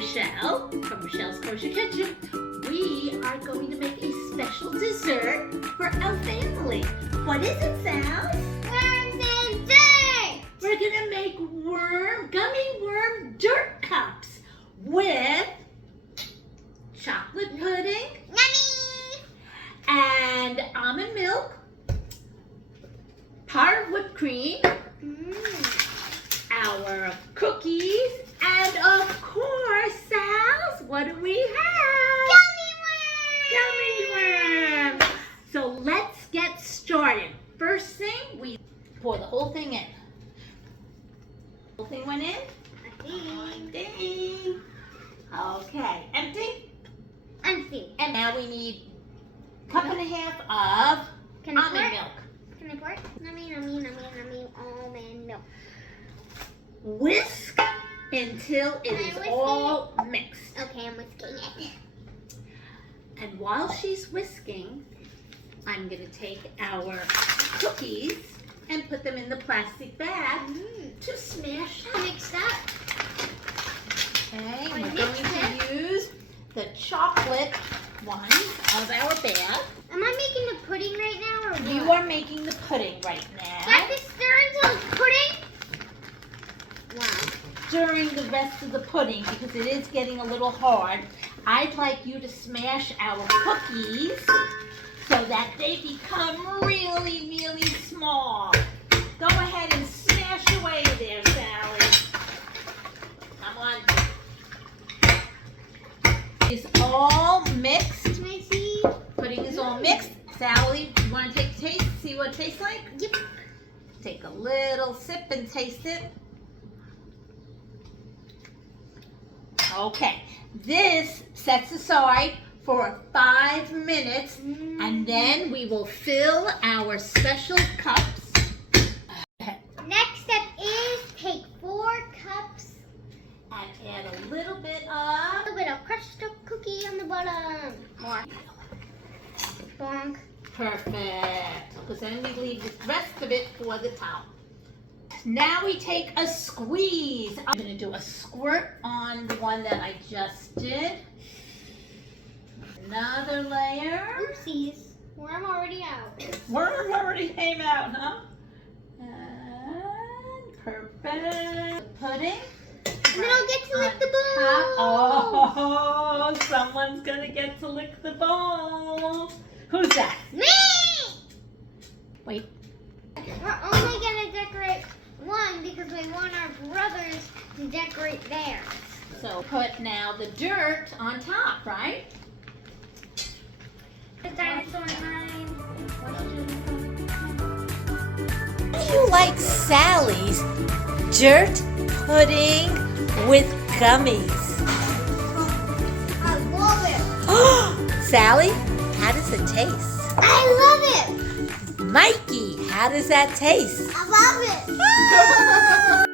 Rochelle from Rochelle's Kosher Kitchen. We are going to make a special dessert for our family. What is it, Sal? Worms and dirt! We're going to make gummy worm dirt cups with chocolate pudding Yummy! and almond milk, Parve whipped cream, our cookies, and of course, Sal's, what do we have? Gummy worms! So let's get started. First thing, we pour the whole thing in. The whole thing went in? Ding. Okay, empty? Empty. And now we need a cup and a half of almond milk. Can I pour it? Nummy, almond milk. Whisk until it is all mixed. Okay, I'm whisking it. And while she's whisking, I'm going to take our cookies and put them in the plastic bag to smash up. Mix up. Okay, we're going to use the chocolate ones of our bag. Am I making the pudding right now or what? You are making the pudding right now. Do I have to stir until it's pudding? Wow. During the rest of the pudding, because it is getting a little hard, I'd like you to smash our cookies so that they become really, really small. Go ahead and smash away there, Sally. Come on. It's all mixed. Can I see? Pudding is all mixed. Sally, you want to take a taste? See what it tastes like? Yep. Take a little sip and taste it. Okay, this sets aside for 5 minutes, and then we will fill our special cups. Next step is take 4 cups. And add a little bit A little bit of crushed up cookie on the bottom. More. Bonk. Perfect. Because then we leave the rest of it for the top. Now we take a squeeze. I'm going to do a squirt on the one that I just did. Another layer. Oopsies. Worm already out. Worm already came out, huh? And perfect. Pudding. And then I'll get to lick the bowl. Oh, someone's going to get to lick the bowl. Who's that? Me! Wait. We're only going to decorate one because we want our brothers to decorate theirs. So put now the dirt on top, right? The dinosaur line. Do you like Sally's dirt pudding with gummies? I love it. Sally, how does it taste? I love it. Mikey, how does that taste? I love it.